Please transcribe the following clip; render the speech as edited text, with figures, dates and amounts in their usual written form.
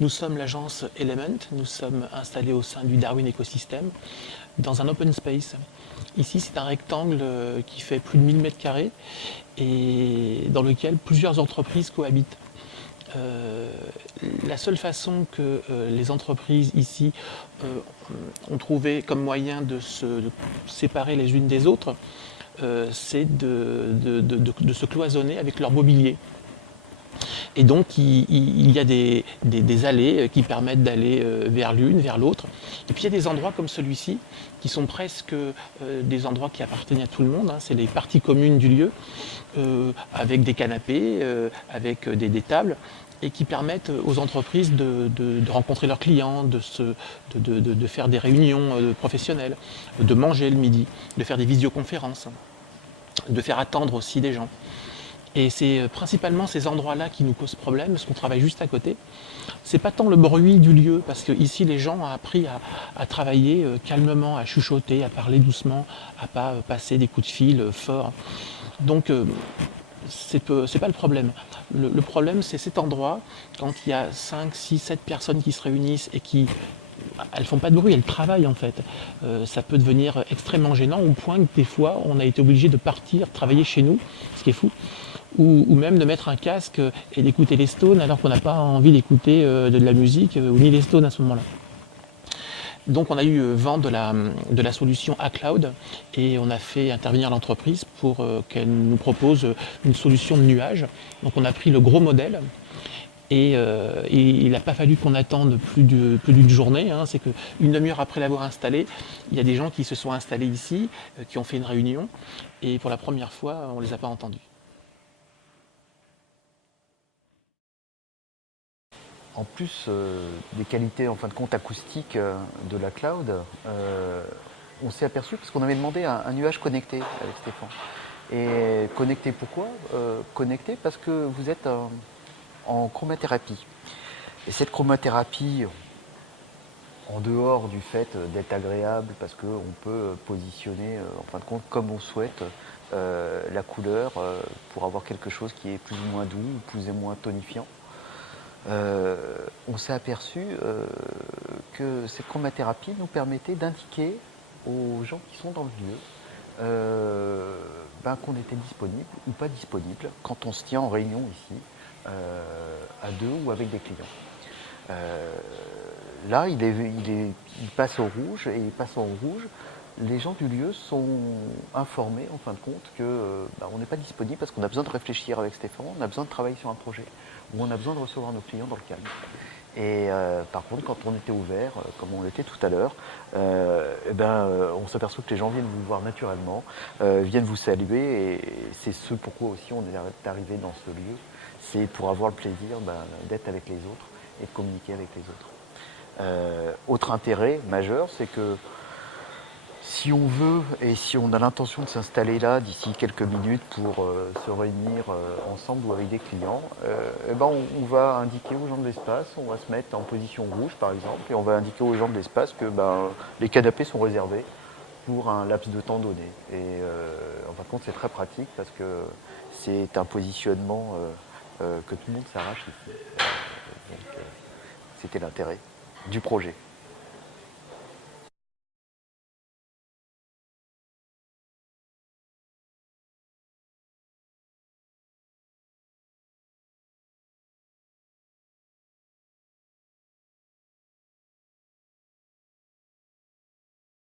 Nous sommes l'agence Element, nous sommes installés au sein du Darwin Ecosystem, dans un open space. Ici, c'est un rectangle qui fait plus de 1000 mètres carrés et dans lequel plusieurs entreprises cohabitent. La seule façon que les entreprises ici ont trouvé comme moyen de se séparer les unes des autres, c'est de se cloisonner avec leur mobilier. Et donc, il y a des allées qui permettent d'aller vers l'une, vers l'autre. Et puis, il y a des endroits comme celui-ci, qui sont presque des endroits qui appartiennent à tout le monde. Hein. C'est les parties communes du lieu, avec des canapés, avec des tables, et qui permettent aux entreprises de rencontrer leurs clients, de faire des réunions professionnelles, de manger le midi, de faire des visioconférences, de faire attendre aussi des gens. Et c'est principalement ces endroits-là qui nous causent problème, parce qu'on travaille juste à côté. C'est pas tant le bruit du lieu, parce que ici les gens ont appris à travailler calmement, à chuchoter, à parler doucement, à pas passer des coups de fil forts. Donc c'est pas le problème. Le problème, c'est cet endroit, quand il y a 5, 6, 7 personnes qui se réunissent et qui elles font pas de bruit, elles travaillent en fait. Ça peut devenir extrêmement gênant au point que des fois on a été obligé de partir travailler chez nous, ce qui est fou, ou même de mettre un casque et d'écouter les Stones alors qu'on n'a pas envie d'écouter de la musique ou ni les Stones à ce moment-là. Donc on a eu vent de la solution A-Cloud et on a fait intervenir l'entreprise pour qu'elle nous propose une solution de nuage. Donc on a pris le gros modèle et il n'a pas fallu qu'on attende plus d'une journée. Hein. C'est qu'une demi-heure après l'avoir installé, il y a des gens qui se sont installés ici, qui ont fait une réunion et pour la première fois, on ne les a pas entendus. En plus des qualités en fin de compte acoustiques de la cloud, on s'est aperçu parce qu'on avait demandé un nuage connecté avec Stéphane. Et connecté pourquoi Connecté parce que vous êtes en chromathérapie. Et cette chromathérapie, en dehors du fait d'être agréable, parce qu'on peut positionner en fin de compte comme on souhaite la couleur pour avoir quelque chose qui est plus ou moins doux ou plus ou moins tonifiant. On s'est aperçu que cette chromathérapie nous permettait d'indiquer aux gens qui sont dans le lieu qu'on était disponible ou pas disponible quand on se tient en réunion ici, à deux ou avec des clients. Là, il passe au rouge et il passe en rouge. Les gens du lieu sont informés en fin de compte qu'on n'est pas disponible parce qu'on a besoin de réfléchir avec Stéphane, on a besoin de travailler sur un projet où on a besoin de recevoir nos clients dans le calme. Et par contre, quand on était ouvert, comme on l'était tout à l'heure, on s'aperçoit que les gens viennent vous voir naturellement, viennent vous saluer, et c'est ce pourquoi aussi on est arrivé dans ce lieu, c'est pour avoir le plaisir d'être avec les autres et de communiquer avec les autres. Autre intérêt majeur, c'est que si on veut et si on a l'intention de s'installer là d'ici quelques minutes pour se réunir ensemble ou avec des clients, on va indiquer aux gens de l'espace, on va se mettre en position rouge par exemple, et on va indiquer aux gens de l'espace que les canapés sont réservés pour un laps de temps donné. Et en fin de compte, c'est très pratique parce que c'est un positionnement que tout le monde s'arrache ici. Donc, c'était l'intérêt du projet.